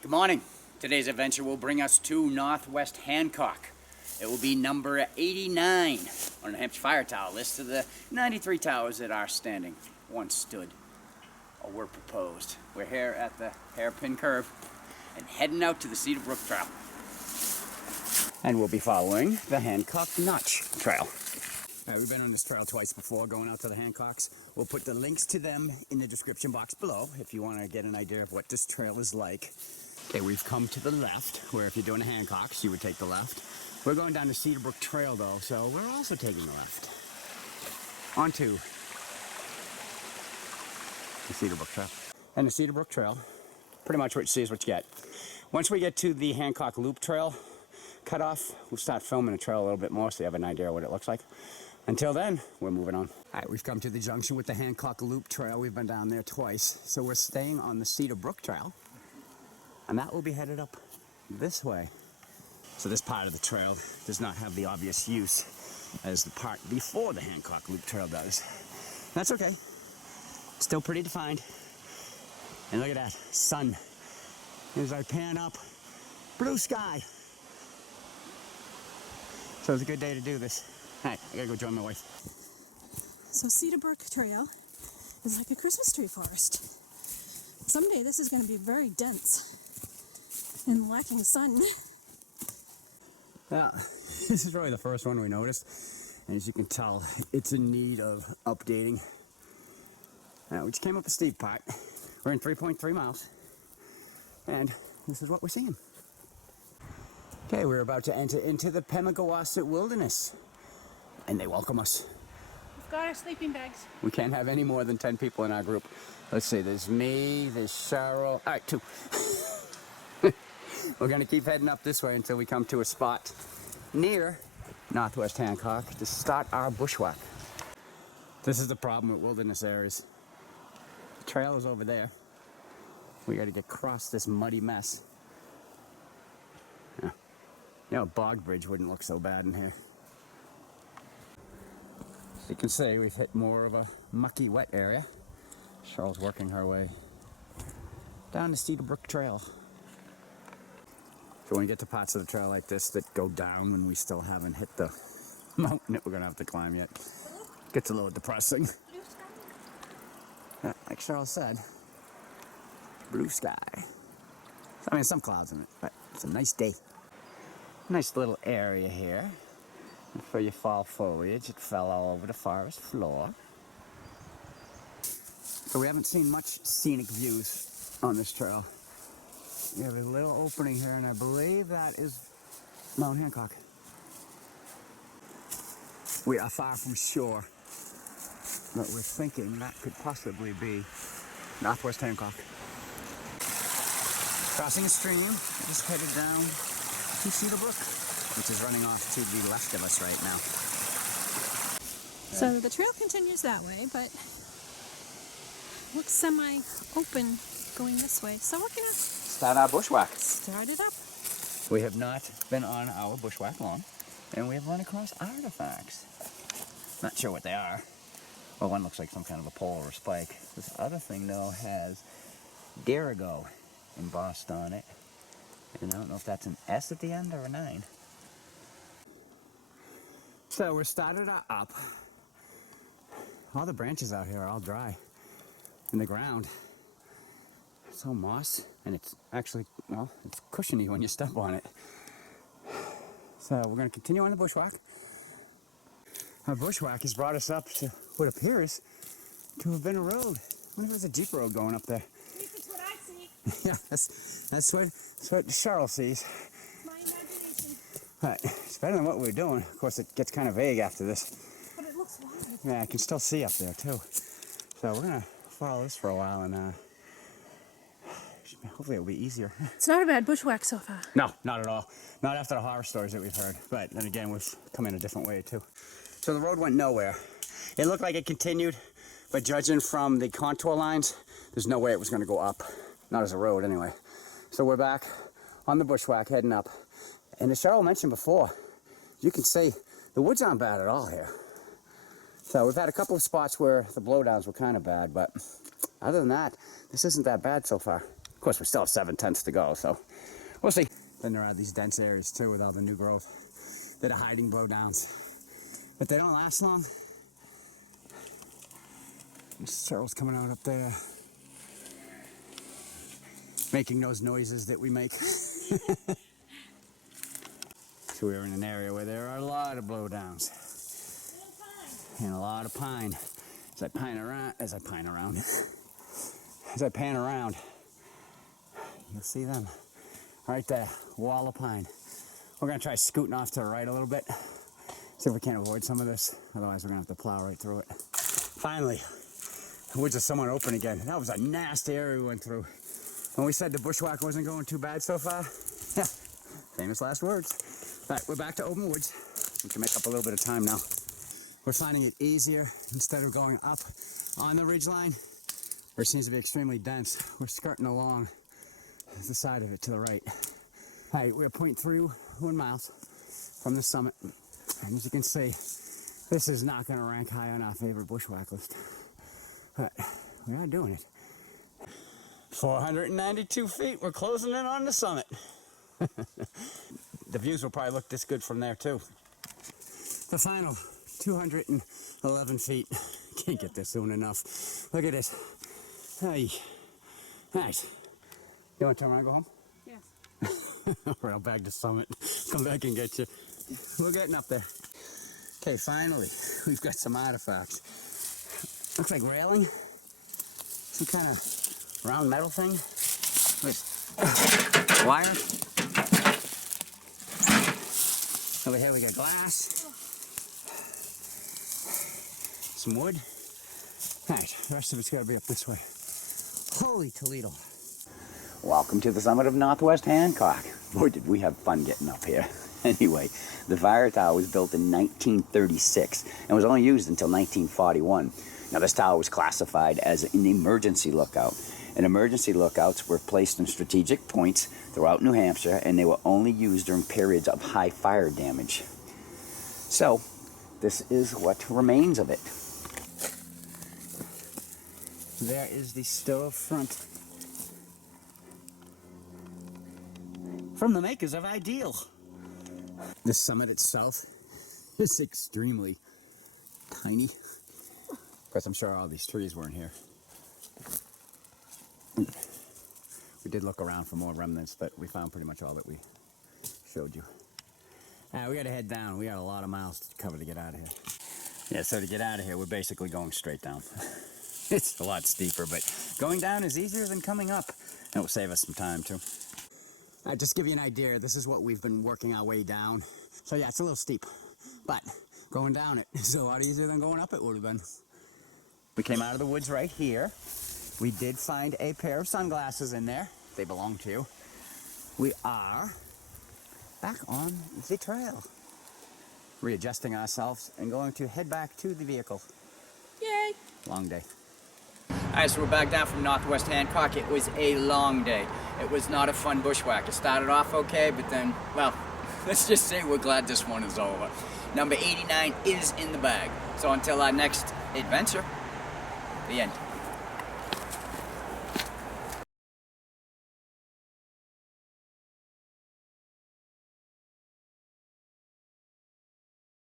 Good morning. Today's adventure will bring us to Northwest Hancock. It will be number 89 on the Hampshire Fire Tower list of the 93 towers that are standing, once stood, or were proposed. We're here at the hairpin curve and heading out to the Cedar Brook Trail. And we'll be following the Hancock Notch Trail. We've been on this trail twice before, going out to the Hancocks. We'll put the links to them in the description box below if you want to get an idea of what this trail is like. Okay, we've come to the left, where if you're doing the Hancocks, you would take the left. We're going down the Cedar Brook Trail, though, so we're also taking the left. Onto the Cedar Brook Trail. And the Cedar Brook Trail, pretty much what you see is what you get. Once we get to the Hancock Loop Trail cutoff, we'll start filming the trail a little bit more so you have an idea of what it looks like. Until then, we're moving on. All right, we've come to the junction with the Hancock Loop Trail. We've been down there twice, so we're staying on the Cedar Brook Trail. And that will be headed up this way. So this part of the trail does not have the obvious use as the part before the Hancock Loop Trail does. That's okay. Still pretty defined. And look at that, sun. As I pan up, blue sky. So it's a good day to do this. All right, I gotta go join my wife. So Cedar Brook Trail is like a Christmas tree forest. Someday this is going to be very dense and lacking sun. Yeah, this is really the first one we noticed. And as you can tell, it's in need of updating. We just came up a steep part. We're in 3.3 miles. And this is what we're seeing. Okay, we're about to enter into the Pemigewasset Wilderness. And they welcome us. We've got our sleeping bags. We can't have any more than 10 people in our group. Let's see, there's me, there's Cheryl. All right, 2. We're gonna keep heading up this way until we come to a spot near Northwest Hancock to start our bushwhack. This is the problem with wilderness areas. The trail is over there. We gotta get across this muddy mess. Yeah. You know, a bog bridge wouldn't look so bad in here. As you can see, we've hit more of a mucky, wet area. Cheryl's working her way down the Cedar Brook Trail. So when we get to parts of the trail like this that go down when we still haven't hit the mountain that we're gonna have to climb yet, it gets a little depressing. Like Cheryl said, blue sky. I mean, some clouds in it, but it's a nice day. Nice little area here. And for your fall foliage, it fell all over the forest floor. So we haven't seen much scenic views on this trail. We have a little opening here, and I believe that is Mount Hancock. We are far from shore, but we're thinking that could possibly be Northwest Hancock. Crossing a stream, we just headed down to Cedar Brook, which is running off to the left of us right now. So the trail continues that way, but looks semi-open going this way. So we're gonna Start our bushwhack. start it up. We have not been on our bushwhack long, and we have run across artifacts. Not sure what they are. Well, one looks like some kind of a pole or a spike. This other thing, though, has Dirigo embossed on it. And I don't know if that's an S at the end or a 9. So we're started up. All the branches out here are all dry. And the ground, it's all moss, and it's actually, well, it's cushiony when you step on it. So we're going to continue on the bushwhack. Our bushwhack has brought us up to what appears to have been a road. I wonder if there's a Jeep road going up there. That's what I see. Yeah, that's what Cheryl sees. My imagination. Right, it's better than what we're doing. Of course, it gets kind of vague after this. But it looks wide. Yeah, I can still see up there too. So we're gonna follow this for a while, and hopefully it'll be easier. It's not a bad bushwhack so far. No, not at all. Not after the horror stories that we've heard. But then again, we've come in a different way too. So the road went nowhere. It looked like it continued, but judging from the contour lines, there's no way it was gonna go up. Not as a road anyway. So we're back on the bushwhack heading up. And as Cheryl mentioned before, you can see the woods aren't bad at all here. So we've had a couple of spots where the blowdowns were kind of bad, but other than that, this isn't that bad so far. Of course, we still have 7/10 to go, so we'll see. Then there are these dense areas too with all the new growth that are hiding blowdowns, but they don't last long. There's turtles coming out up there, making those noises that we make. So we're in an area where there are a lot of blowdowns and a lot of pine. As I pan around, you'll see them right there, wall of pine. We're gonna try scooting off to the right a little bit, see if we can't avoid some of this. Otherwise, we're gonna have to plow right through it. Finally, the woods are somewhat open again. That was a nasty area we went through. When we said the bushwhack wasn't going too bad so far, yeah, famous last words. But we're back to open woods. We can make up a little bit of time now. We're finding it easier instead of going up on the ridgeline, where it seems to be extremely dense. We're skirting along the side of it to the right. All right, we're 0.31 miles from the summit. And as you can see, this is not going to rank high on our favorite bushwhack list. But we are doing it. 492 feet, we're closing in on the summit. The views will probably look this good from there too. The final 211 feet. Can't get there soon enough. Look at this. Hey, nice. You want to turn around and go home? Yes. All right, I'll bag the summit. Come back and get you. We're getting up there. Okay, finally, we've got some artifacts. Looks like railing. Some kind of round metal thing with wire. Over here we got glass. Some wood. All right, the rest of it's got to be up this way. Holy Toledo. Welcome to the summit of Northwest Hancock. Boy, did we have fun getting up here. Anyway, the fire tower was built in 1936 and was only used until 1941. Now, this tower was classified as an emergency lookout. And emergency lookouts were placed in strategic points throughout New Hampshire, and they were only used during periods of high fire damage. So, this is what remains of it. There is the storefront from the makers of Ideal. The summit itself is extremely tiny. Of course, I'm sure all these trees weren't here. We did look around for more remnants, but we found pretty much all that we showed you. We gotta head down. We got a lot of miles to cover to get out of here. Yeah, so to get out of here, we're basically going straight down. It's a lot steeper, but going down is easier than coming up. And it will save us some time, too. Just to give you an idea, this is what we've been working our way down. So yeah, it's a little steep, but going down it is a lot easier than going up it would have been. We came out of the woods right here. We did find a pair of sunglasses in there. They belong to you. We are back on the trail. Readjusting ourselves and going to head back to the vehicle. Yay! Long day. Alright, so we're back down from Northwest Hancock. It was a long day. It was not a fun bushwhack. It started off okay, but then, well, let's just say we're glad this one is over. Number 89 is in the bag. So until our next adventure, the end.